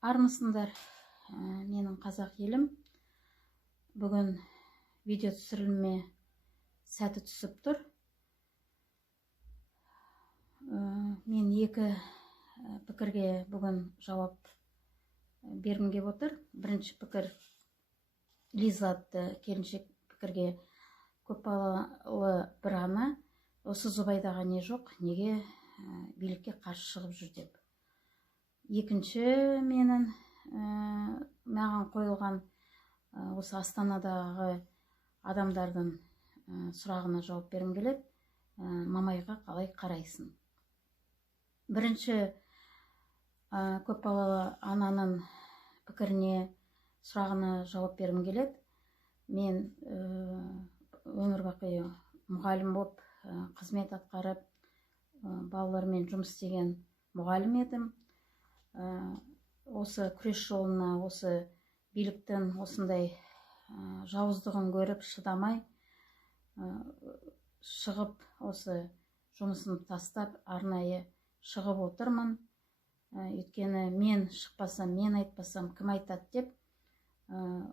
Армысыңдар, менің қазақ елім. Бүгін видео түсірілме сәті түсіп тұр. Мен екі пікірге бүгін жауап бергім келіп отыр. Бірінші пікір Лиза атты келіншек пікірге, көпбалалы бір ана, осы Зубайдаға не жоқ, неге билікке қарсы шығып жүр деп. Екінші маған қойылған осы Астанадағы адамдардың сұрағына жауап бергім келеді. Мамайға қалай қарайсың? Бірінші көпбалалы ананың пікіріне, сұрағына жауап бергім келеді. Мен өмір бақи мұғалім болып қызмет атқарып, балалармен жұмыс істеген мұғалім едім. Осы күрес жолына, осы биліктің осындай жауыздығын көріп шыдамай шығып, осы жұмысын тастап арнайы шығып отырмын. Өйткені мен шықпасам, мен айтпасам кім айтады деп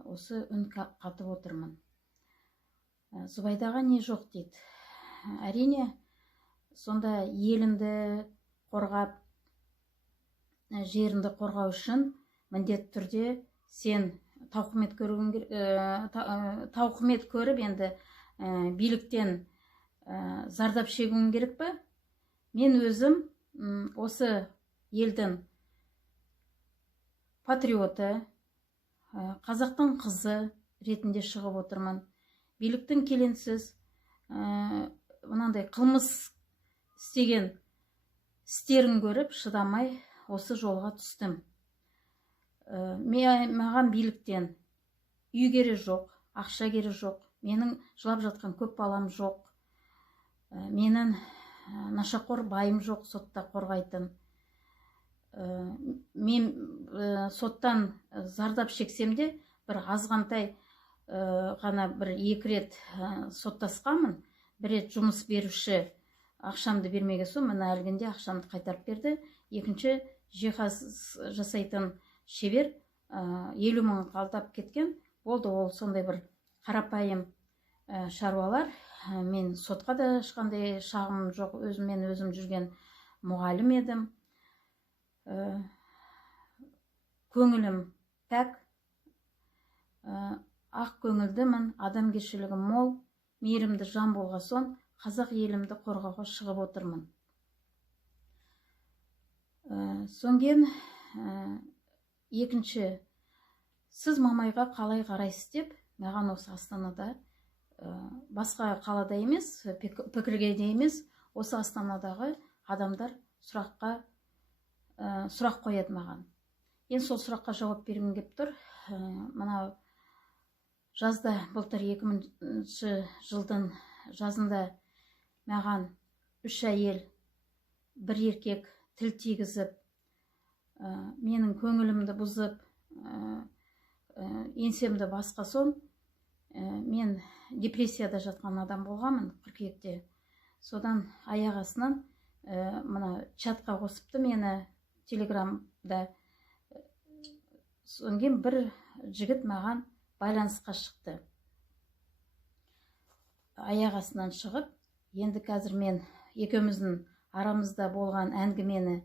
осы үн қатып отырмын. Зубайдаға не жоқ дейді. Әрине, сонда елімді қорғап, жерінді қорғау үшін міндетті түрде сен тауқымет көріп енді биліктен зардап шегуің керек пе? Мен өзім осы елдің патриоты, қазақтың қызы ретінде шығып отырмын. Биліктің келеңсіз мынандай қылмыс істеген істерін көріп шыдамай осы жолға түстім. Маған биліктен үй керек жоқ, ақша керек жоқ, менің жылап жатқан көп балам жоқ, менің нашақор байым жоқ сотта қорғайтын. Мен соттан зардап шексем де, бір азғантай ғана бір екі рет соттасқанмын. Бір рет жұмыс беруші ақшамды бермеген соң, мына әлгінде ақшамды қайтарып берді. Екінші, жиһаз жасайтын шебер 50 мың қалтап кеткен. Болды, ол сондай бір қарапайым шаруалар. Мен сотқа да ешқандай шағым жоқ, мен өзім жүрген мұғалім едім. Көңілім пәк, ақ көңілдімін, адамгершілігім мол, мейірімді жан болған соң қазақ елімді қорғауға шығып отырмын. Сонген екінші, сіз Мамайға қалай қарайсыз деп, маған осы Астанада, басқа қалада емес, пікірге де емес, осы Астанадағы адамдар сұрақ қояды маған. Енді сол сұраққа жауап бергім келіп тұр. Мына жазда, былтыр 2000 жылдың жазында маған 3 әйел, 1 еркек тіл тигізіп, менің көңілімді бұзып, еңсемді басқа соң, мен депрессияда жатқан адам болғанмын қыркүйекте. Содан аяқ астынан мына чатқа қосыпты мені телеграмда. Сонген бір жігіт маған байланысқа шықты. Аяқ астынан шығып, енді қазір мен екеуміздің арамызда болған әңгімені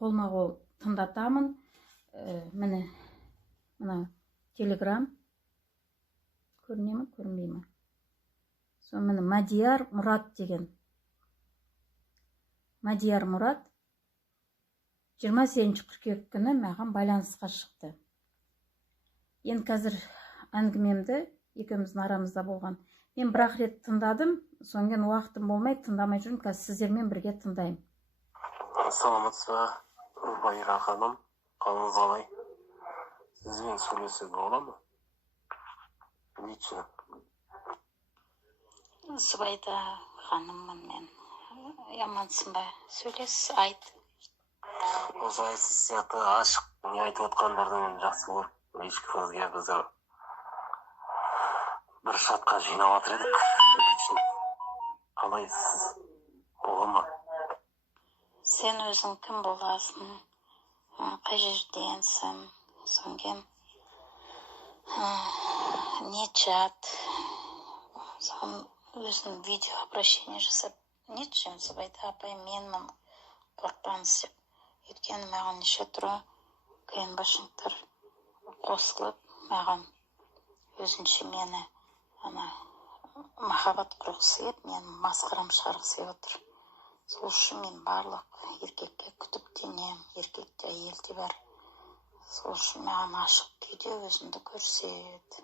қолма-қол тыңдатамын. Мына телеграм көріне ме, көрінбей ме? Сол міне Мадияр Мұрат деген. Мадияр Мұрат 28 қыркүйек күні маған байланысқа шықты. Енді қазір әңгімемді екеуміздің арамызда болған. Мен бір-ақ рет тыңдадым, сонген уақытым болмай тыңдамай жүрмін, қазір сіздермен бірге тыңдаймын. Саламатсыз ба, Байра ханым, қалыңыз қалай? Сізбен сөйлесуге бола ма? Лично. Зубайда ханыммын мен. Ямансың ба? Сөйлес, айт. Осылай сіз сияқты ашық не айтып отқандарды мен жақсы көріп, ешкімізге бізді бір шатқа жинап жатыр едік. Қалайсыз? Бола ма? Сен өзің кім боласың? қай жерденсің, сонген не чат, сон өзінің видео обращение жасап, нетші Зубайда апай, менмін, қорықпаңыз деп. Өйткені маған неше түрі қиынбашылықтар қосылып, маған өзінше мені махаббат құрғысы еп, мені масқарам шығарғысы еп отыр. Сол үшін мен барлық еркекке күдіктенем, еркекте әйелде бар. Сол үшін маған ашық күйде өзімді көрсет.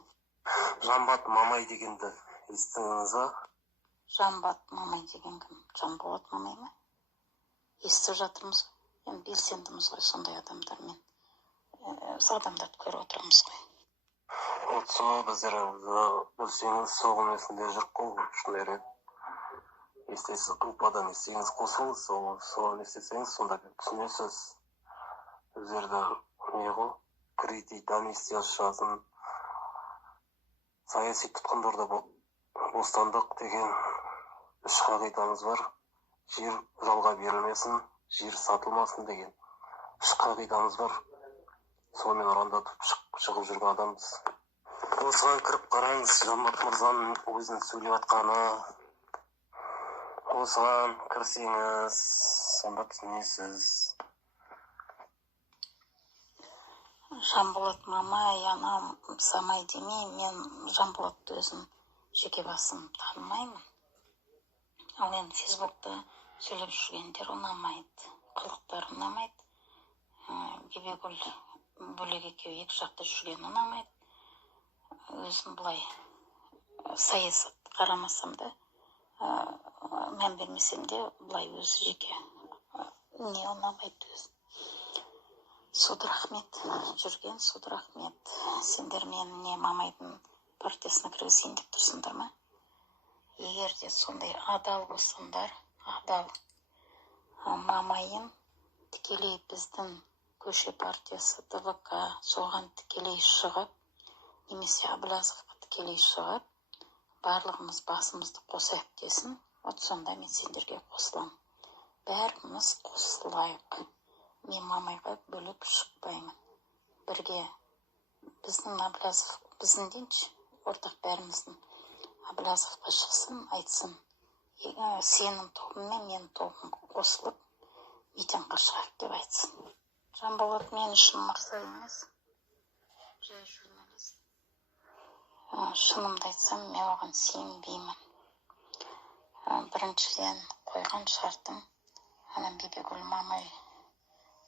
Жамбат Мамай дегенді естіңіз ба? Жамбат Мамай деген кім? Жанболат Мамай ма? Естіп жатырмыз. Енді белсендіміз ғой сондай адамдармен. Адамдарды көріп отырмыз ғой. Отсо біздер білсеңіз соғын есінде жүріп қол шынайрек. Естесіз группадан естеңіз қосылыңыз, соған естесеңіз сонда түсінесіз. Өздерді не ғой, кредит, амнистия жазын, саяси тұтқындарда бостандық деген үш қағидамыз бар. Жер жалға берілмесін, жер сатылмасын деген үш қағидамыз бар. Сонымен ұрандатып шығып жүрген адамбыз. Осыған кіріп қараңыз, Жамбат мырзаның өзінің сөйлеп жатқаны. Осыған кірсеңіз, сонда түсінесіз. Жанболат Мамай, анам Самай демей, мен Жанболатты өзім жеке басым танымаймын. Ал енді Фейсбукта сөйлеп жүргендер ұнамайды, қылықтары ұнамайды. Бибігүл бөлек екеуі екі жақта жүрген ұнамайды. Өзім бұлай саясат қарамасам да, мән бермесем де, бұлай өзі жеке не ұнамайды өзі. Суды рахмет, жүрген суды рахмет. Сендер мені не Мамайдың партиясына кіргізейін деп тұрсыңдар ма? Егер де сондай адал болсаңдар, адал Мамайын тікелей біздің көше партиясы ТВК соған тікелей шығып, немесе Әбіләзовқа тікелей шығып, барлығымыз басымызды қосайық десін, от сонда мен сендерге қосылам. Бәріміз қосылайық. Мен Мамайға бөліп шықпаймын. Бірге біздің Әбіләзов, біздің дейінші, ортақ бәріміздің Әбіләзовқа шықсын, айтсын. Сенің тобыңмен менің тобым қосылып, митингқа шығайық деп айтсын. Жанболат мен үшін мырза емес, жай журналист. Шынымды айтсам, мен оған сенбеймін. Біріншіден қойған шартым, Бибігүл Мамай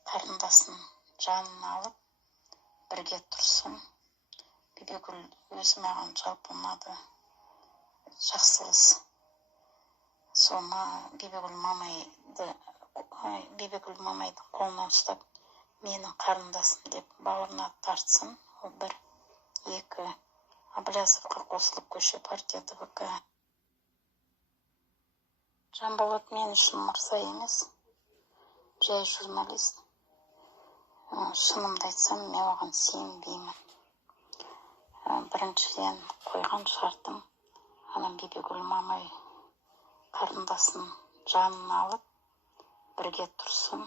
қарындасын жанын алып, бірге тұрсын. Бибігүл өзі маған жалпы ұнады, жақсылыз. Соны Бибігүл Мамайдың қолынан ұстап, менің қарындасым деп бауырына тартсын. Ол бір. Екі, Әбіләзовқа қосылып көше партия ТВК. Жанболат мен үшін мырза емес, жай журналист. Шынымды айтсам, мен оған сенбеймін. Біріншіден қойған шартым, Бибігүл Мамай қарындасын жанын алып, бірге тұрсын.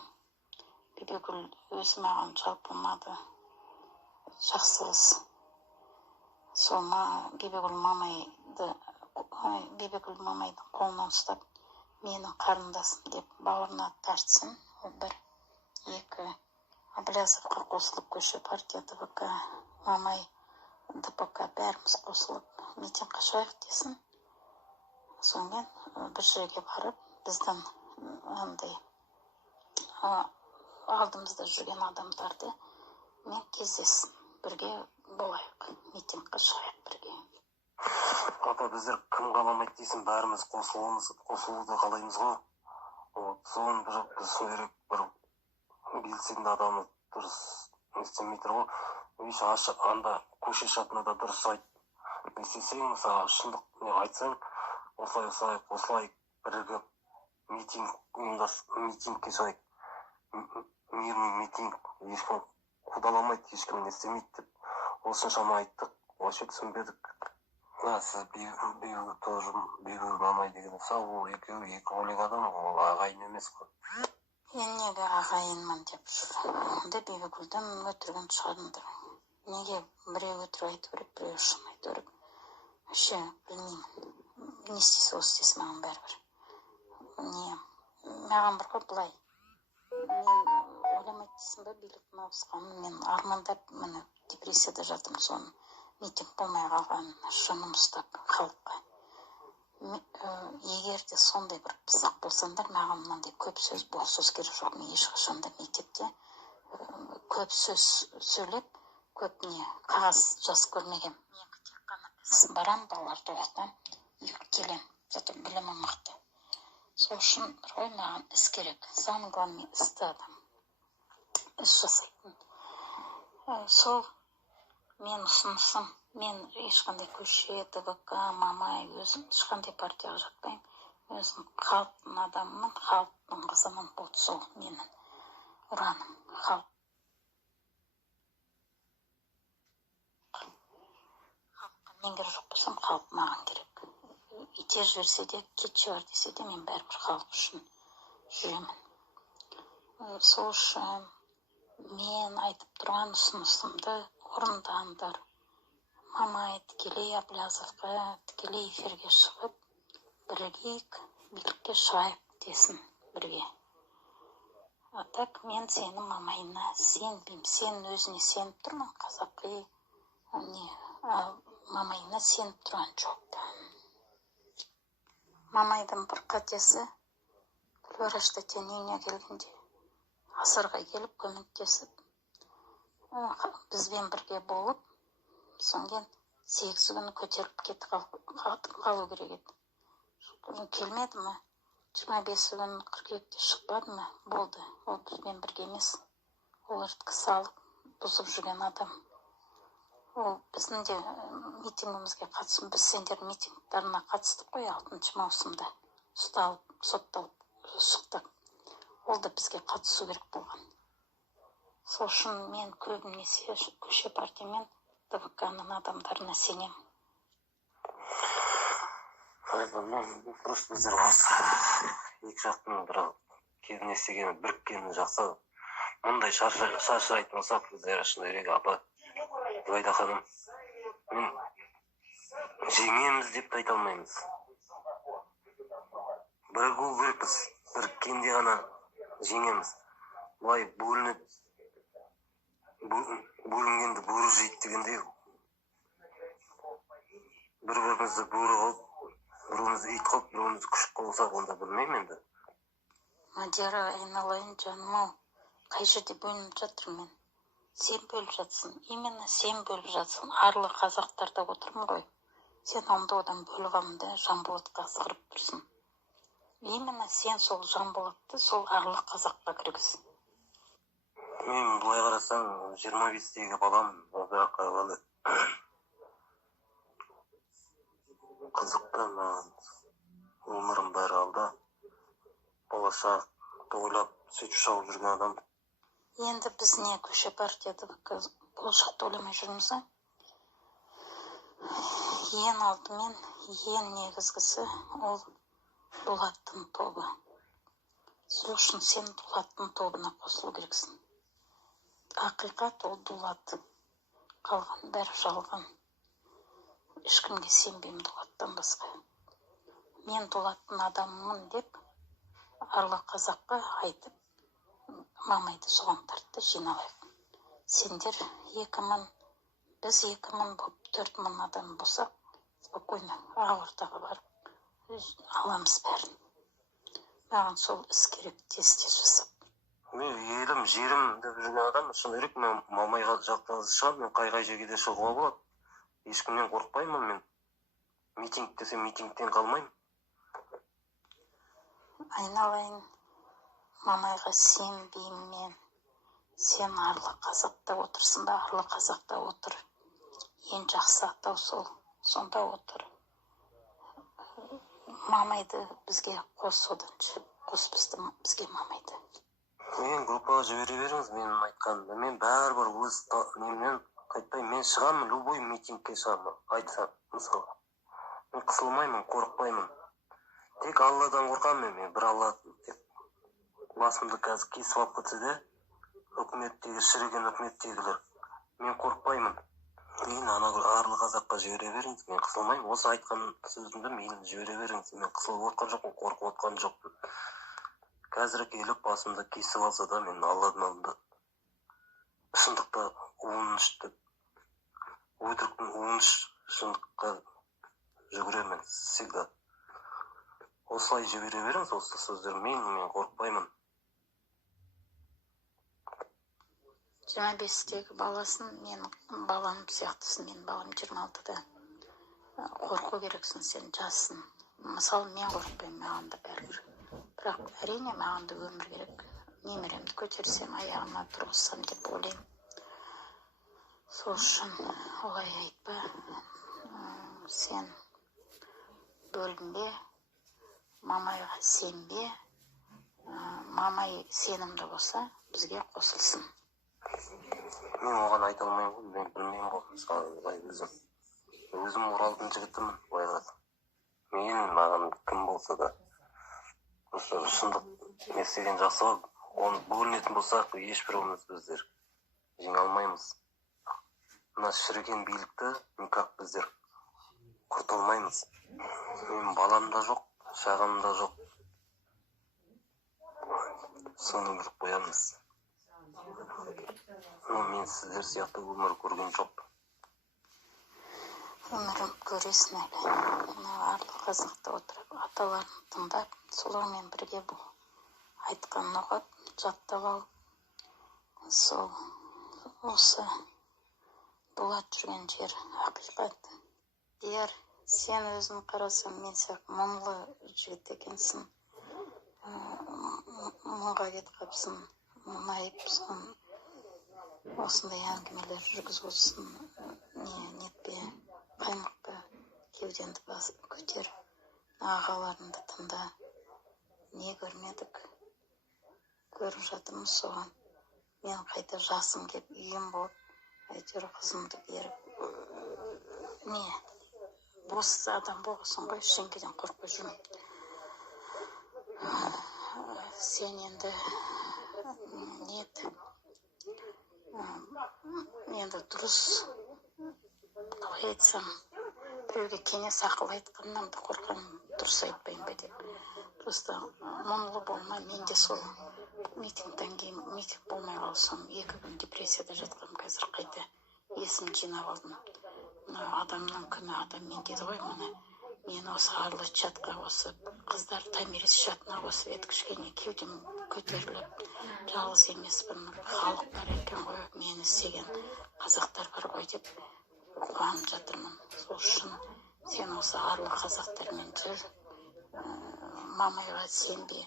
Бибігүл өзі маған жалпы ұнады, жақсылыз. Соны Бибігүл Мамайдың қолынан ұстап, менің қарындасым деп бауырына тартсын. Ол бір. Екі, Әбіләзовқа қосылып көше партия ТВК, Мамай ДПК бәріміз қосылып митингқа шығайық десін. Сонымен бір жерге барып, біздің алдымызда жүрген адамдарды мен кездесін, бірге болайық, митингқа шығайық бірге. Апа, біздер кім қаламайды дейсің, бәріміз қосылуды қалаймыз ғой. Соның біз сөйлерек бір белсенді адамы дұрыс істемей тұр ғой. Еш ашық анда көше шатына да дұрыс айт. Істесең, мысалы шындық не айтсаң, осылай қосылайық, бірігіп митингке шығайық. Мирный митинг, ешкім қудаламайды, ешкім не істемейді деп. Осыншама айттық, вообще түсінбедік. Сіз Бибігүл Мамай деген сау, ол екі бөлек адам, ол ағайын емес қой. неге ағайынмын деп жүр. Онда Бибігүлден өтірігін шығарыңдар. Неге біреу өтірік айту керек, біреу шын айту керек. Вообще білмеймін. Не істесе осы істесін, маған бәрібір. Маған бір ғой былай. Мен ойламайды дейсің ба, биліктің ауысқанын. Мен армандап, міне депрессияда жатырмын, соны митинг болмай қалғанын жыным ұстап халыққа. Егер де сондай бір пысық болсаңдар, маған мынандай көп сөз, бос сөз керек жоқ. Мен ешқашан да мектепте көп сөз сөйлеп, көп не қағаз жазып көрмегенмін. Мен тек қана барам, балаларды оқытам, келем. Зато білімім мықты. Сол үшін ғой маған іс керек. Самый главный істі адам. Іс жасайтын. Сол мен ұсынысым. Мен ешқандай көше, ДВК, мамай, өзім ешқандай партияға жатпаймын. Өзім халықтың адамымын, халықтың қызымын. Болды сол менің ұраным. Халық. Халыққа мен керек жоқ болсам, халық маған керек. Ите жіберсе де, кетші бар десе де, мен бәрібір халық үшін жүремін. Сол үшін мен айтып тұрған ұсынысымды орындаңдар. Мамай тікелей Аблязовқа тікелей эфирге шығып, бірігейік, билікке шығайық десін бірге. А так мен сенің мамайына сенбеймін. Сен өзіне сеніп тұрмын, қазақи. Мамайына сеніп тұрған жоқ. Мамайдың бір қатесі Гүлбараштатен үйіне келгенде асарға келіп көмектесіп, бізбен бірге болып, сонген 8 күні көтеріп кетіп қалу керек еді. Келмеді ме? 25 күн қыркүйекте шықпады ма? Болды. Ол бізбен бірге емес. Ол ірткі салық бұзып жүрген адам. Ол біздің де митингімізге қатысып, біз сендер митингтарына қатыстық қой 6 маусымда. Ұсталып, сотталып шықтық. Ол да бізге қатысу керек болған. Сол үшін мен көбінесе көше партиямен ДВК-ның адамдарына сенем. Просто біздер осы екі жақтың бір кездескен біріккені жақсы. Мұндай шашырайтын болсақ, біздер шынайы апа Дубайда ханым, мен жеңеміз деп айта алмаймыз. Бірігу керекпіз, біріккенде ғана жеңеміз. Бұлай бөлінгенді бөрі жейді дегендей, бір-бірімізді бөрі қылып, бірімізді ит қылып, бірімізді күшік қылсақ, онда білмеймін енді. Мадияра, айналайын жаным-ау, қай жерде бөлініп жатыр мен? Сен бөліп жатсың, именно сен бөліп жатсың. Арлы қазақтарда отырмын ғой. Сен онда одан бөліп алында Жанболатқа сығырып тұрсың. Именно сен сол Жанболатты сол арлы қазаққа кіргіз. Мен бұлай қарасаң 25-тегі балам, бірақ қайғалы. Қызықты маған, өмірім бәрі алда. Болашақ ойлап, сөйтіп шауып жүрген адам. Енді біз не көше партияда болашақты ойламай жүрміз, ең алдымен, ең негізгісі ол Дулаттың тобы. Сол үшін сен Дулаттың тобына қосылу керексің. Ақиқат ол Дулат. Қалған бәрі жалған. Ешкімге сенбеймін Дулаттан басқа. Мен Дулаттың адамымын деп арлы қазаққа айтып, мамайды соған тартты, жиналайық. Сендер 2000, біз 2000 болып 4000 адам болсақ, спокойно ортаға барып аламыз бәрін. Маған сол іс керек, тез жасап. Мен елім, жерім деп жүрген адам, шын керек, мен мамайға жақтаңыз шығам, мен қай жерге де шығуға болады. Ешкімнен қорықпаймын мен. Митинг десе митингтен қалмаймын. Айналайын, мамайға сенбеймін мен. Сен арлы қазақта отырсың ба? Арлы қазақта отыр. Ең жақсы атау сол. Сонда отыр. Мамайды бізге қос оданшы. Қос бізге мамайды. Мен группаға жібере беріңіз, менің айтқанымды. Мен бәрібір өз менен қайтпай, мен шығамын, любой митингке шығамын. Айтсам, мысалы. Мен қысылмаймын, қорықпаймын. Тек Алладан қорқамын мен, бір Алла. басымды қазір кесіп алып кетсе де, үкіметтегі шіріген үкіметтегілер, мен қорықпаймын. Мен ана арлы қазаққа жібере беріңіз, мен қысылмаймын. Осы айтқан сөзімді мейлі жібере беріңіз, мен қысылып отқан жоқпын, қорқып отқан жоқпын. Қазір келіп басымды кесіп алса да, мен Алладың алдында шындықта өтіріктің шындыққа жүгіремін всегда. Осылай жібере беріңіз, осы сөздер мен қорықпаймын. 25-тегі баласын, мен балам сияқтысын, мен балам 26-да. Қорқу керексің, сен жассың. Мысалы, мен қорықпаймын, маған да бәрібір. Бірақ әрине маған да өмір керек. Немеремді көтерсем, аяғыма тұрғызсам деп ойлаймын. Сол үшін олай айтпа. Сен бөлінбе, мамайға сенбе. Мамай сенімді болса, бізге қосылсын. Мен оған айта алмаймын, мен білмеймін ғой, мысалы, өзім Оралдың жігітімін, былайға. Маған кім болса да, шындық не істеген жақсы ғой, оны бөлінетін болсақ, ешбіріміз біздер жеңе алмаймыз. Мына шіріген билікті никак біздер құрта алмаймыз. Мен балам да жоқ, шағам да жоқ. Соны біліп қоямыз. Мен сіздер сияқты өмір көрген жоқпын. Өмірім көресің әлі. Арлы қазақта отырып, аталарын тыңдап, солармен бірге бұл айтқанын ұғып, жаттап алып, осы дулат жүрген жер ақиқат. Егер сен өзің қарасаң, мен сияқты мұңлы жігіт екенсің, мұңға кетіп қалыпсың, мұңайыпсың, осындай әңгімелер жүргізіп отырсың, нетпе, қаймықпа, кеудеңді басып көтер, ағаларыңды тыңда. Не көрмедік, көріп жатырмыз соған. Мен қайта жасым кеп, үйім болып, әйтеуір қызымды беріп, бос адам болғасын ғой, ештеңеден қорықпай жүрмін. Сен енді енді дұрыс қалай айтсам, біреуге кеңес ақыл айтқаннан да қорқамын, дұрыс айтпайын ба деп. Просто мұңлы болма, мен де сол митингтен кейін митинг болмай қалсам, 2 күн депрессияда жатқам, қазір қайта есімді жинап алдым. Адамның күні адаммен дейді ғой, мен осы арлы чатқа қосып, қыздар томирис чатына қосып еді, кішкене кеудем көтеріліп, жалғыз емеспін, халық бар екен ғой, мені істеген қазақтар бар ғой деп қуанып жатырмын. Сол үшін сен осы арлы қазақтармен жүр, мамайға сенбе.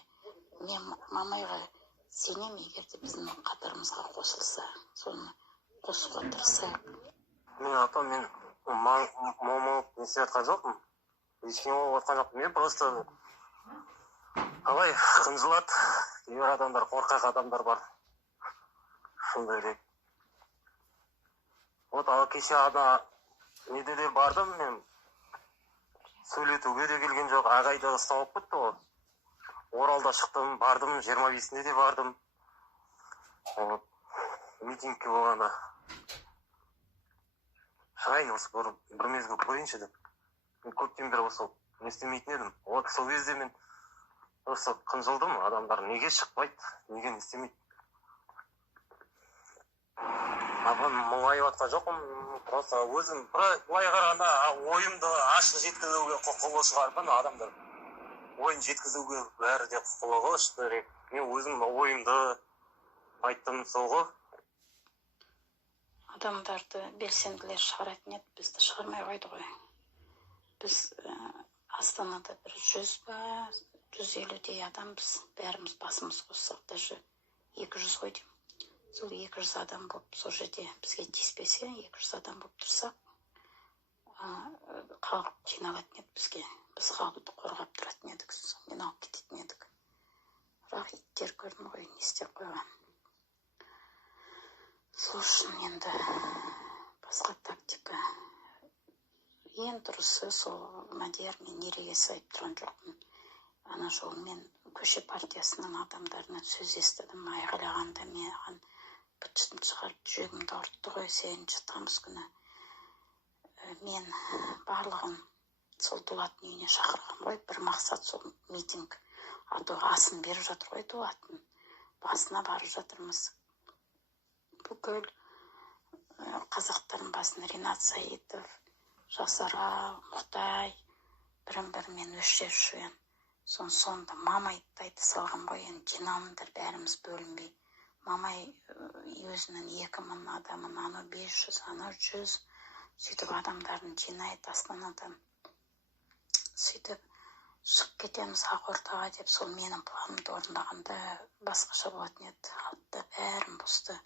Мен мамайға сенем, егер де біздің қатарымызға қосылса, соны қосуға тырысайық. Мен атам, мен не сиятқан жоқпын, ештеңе болып отқан жоқпын. Мен просто қалай қынжылады, кейбір адамдар, қорқақ адамдар бар. Сондай. Вот ал кеше неде де бардым, мен сөйлетуге де келген жоқ, ағайды ұстап кетті ғой. Оралда шықтым, бардым, 25-інде де бардым. Митингке болғанда. Шығайын, осы бір мезгіл көрейінші деп. Мен көптен бері осы не істемейтін едім. Вот сол кезде мен осы қынжылдым, адамдар неге шықпайды, неге не істемейді. Мұңайып атқан жоқпын, просто өзім былай қарағанда ойымды ашық жеткізуге құқылы шығармын, адамдар. Ойын жеткізуге бәрі де құқылы ғой, шынымен. Мен өзім ойымды айттым, сол ғой. Адамдарды белсенділер шығаратын еді, бізді шығармай қойды ғой. Біз Астанада бір 100 ба, 150-дей адамбыз, бәріміз басымыз қоссақ, даже 200 ғой деймін. Сол 200 адам болып, сол жерде бізге тиіспесе, 200 адам болып тұрсақ, халық жиналатын еді бізге. Біз халықты қорғап тұратын едік, мен алып кететін едік. Бірақ иттер көрдің ғой, не істеп қойған. Сол үшін енді басқа тактика. Ең дұрысы сол Мадияр, мен ерегесі айтып тұрған жоқпын. Ана жолы мен көше партиясының адамдарынан сөз естідім, айғайлағанда маған быт-шытын шығарып жүрегімді ауыртты ғой. 8-ші тамыз күні мен барлығын сол Дулаттың үйіне шақырған ғой. Бір мақсат сол митинг. Атуға асын беріп жатыр ғой, Дулаттың басына барып жатырмыз. Бүкіл қазақтардың басын Ринат Саитов, Жасара, Мұқтай, бірін-бірімен өшіріп жүрген. Сонда Мамайды айта салған ғой, енді жиналыңдар бәріміз бөлінбей. Мамай өзінің 2000 адамын, анау 500, анау 100, сөйтіп адамдарын жинайды Астанадан. Сөйтіп шығып кетеміз Ақордаға деп, сол менің планымды орындағанда басқаша болатын еді. Алды бәрін бұзды.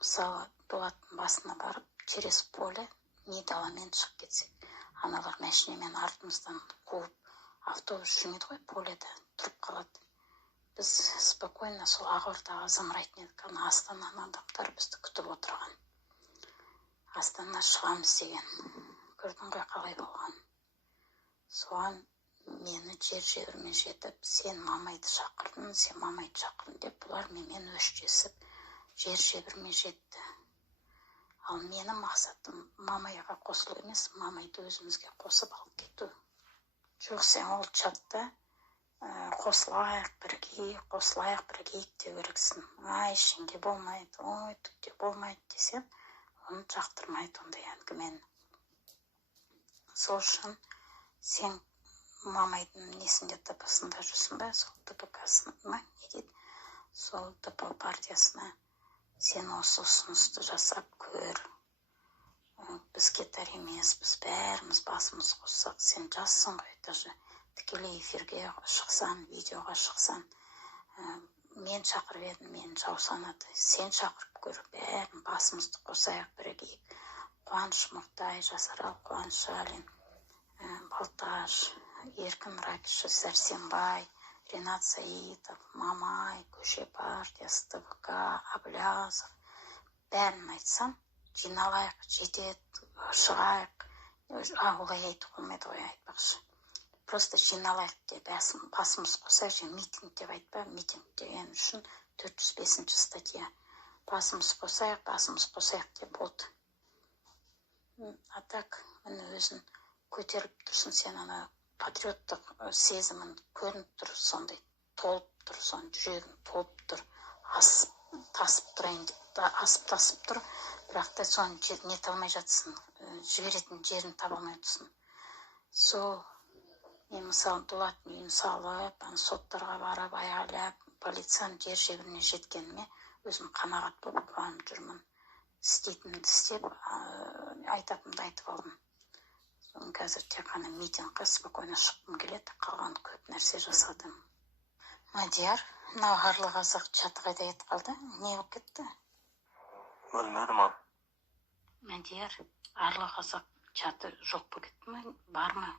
Мысалы, Дулаттың басына барып, через поле Нидаламен шығып кетсек, аналар мәшинемен артымыздан қуып, автобус жүрмейді ғой, поледе тұрып қалады. Біз спокойно сол Ақордаға зымырайтын едік. Ана Астананың адамдары бізді күтіп отырған. Астана шығамыз деген. Көрдің ғой қалай болған. Соған мені жер-жебірмен жетіп, сен Мамайды шақырдың, сен Мамайды шақырдың деп, бұлар менен өштесіп, жер-жебірмен жетті. Ал менің мақсатым Мамайға қосылу емес, Мамайды өзімізге қосып алып кету. Жоқ, сен ол чатта қосылайық біргейік деп керексің. Ай, ішінде болмайды, ой, түкте болмайды десем, оны жақтырмайды ондай әңгімені. Сол үшін сен Мамайдың несінде ДП-сында жүрсің бе, сол ДПК-сына, не дейді, сол ДП партиясына сен осы ұсынысты жасап көр. Біз кетер емес, біз бәріміз басымыз қоссақ, сен жазсың ғой, даже тікелей эфирге шықсан, видеоға шықсан, мен шақырып едім, мен жау санады, сен шақырып көр, бәрін басымызды қосайық бірігейік. Қуаныш Мұқтай, Жасарал Қуанышалин, Балташ, Еркін Ракишев, Сәрсенбай, Ринат Саитов, Мамай, Көше партиясы, ТВК, Аблязов, бәрін айтсам, жиналайық, жетеді, шығайық. Олай айтып болмайды ғой, айтпақшы. Просто жиналайық деп, басымыз қосайық, митинг деп айтпа, митинг деген үшін 405 статья. Басымыз қосайық деп болды. А так, өзін көтеріп тұрсын, сен ана патриоттық сезімін көрініп тұр, сондай толып тұр, сон жүрегін толып тұр, асып тасып тұр, бірақ та соны нете алмай жатсын, жіберетін жерін таба алмай тұрсын. Сол, мен мысалы Дулаттың үйін салып, соттарға барып, айғайлап, полицияның жер-жебіріне жеткеніме өзім қанағат болып қуанып жүрмін. Істейтінімді істеп, айтатынымды айтып алдым. Соны қазір тек қана митингқа спокойно шыққым келеді, қалған көп нәрсе жасадым. Мадияр, мынау Арлы қазақ чаты қайда кетіп қалды? Не болып кетті? Білмедім, ал. Мадияр, Арлы қазақ чаты жоқ болып кетті ме? Бар ма?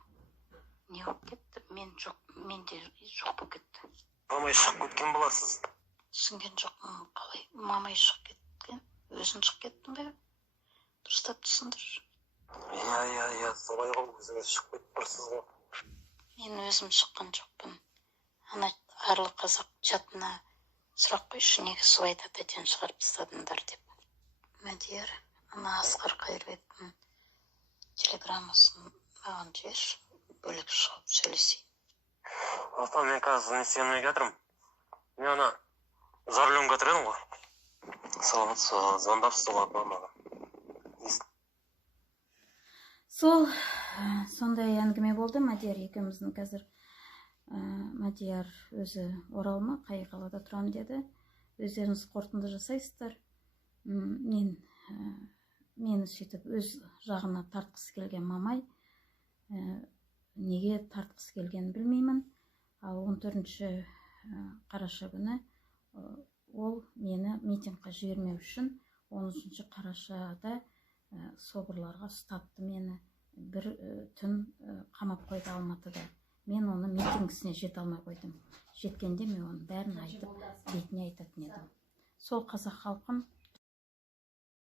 Не болып кетті? Менде жоқ болып кетті. Мамай шығып кеткен боларсыз. Түсінген жоқпын, қалай? Мамай шығып кеткен? Өзің шығып кеттің бе? Дұрыстап түсіндір. Иә, солай ғой, өзіңіз шығып кетіп тұрсыз ғой. Мен өзім шыққан жоқпын. Ана Арлы қазақ чатына сұрақ қойшы, неге Суайда тәтен шығарып тастадыңдар деп. Мадияр, ана Асқар Қайырбектің телеграммасын маған жіберші, бөлек шығып сөйлесейін. Ата, мен қазір не істемей жатырмын. Мен ана за рулем жатыр едім ғой. Звондап столады маған. Сондай әңгіме болды. Мадияр екеуміздің қазір, Мадияр өзі оралма, қай қалада тұрам деді. Өздеріңіз қорытынды жасайсыздар. Мені сөйтіп өз жағына тартқысы келген Мамай, неге тартқысы келгенін білмеймін. Ал 14 қараша күні ол мені митингқа жібермеу үшін 13 қарашада собырларға ұстатты мені. Бір түн қамап қойды Алматыда. Мен оны митингісіне жете алмай қойдым. Жеткенде мен оның бәрін айтып, бетіне айтатын едім. Сол қазақ халқын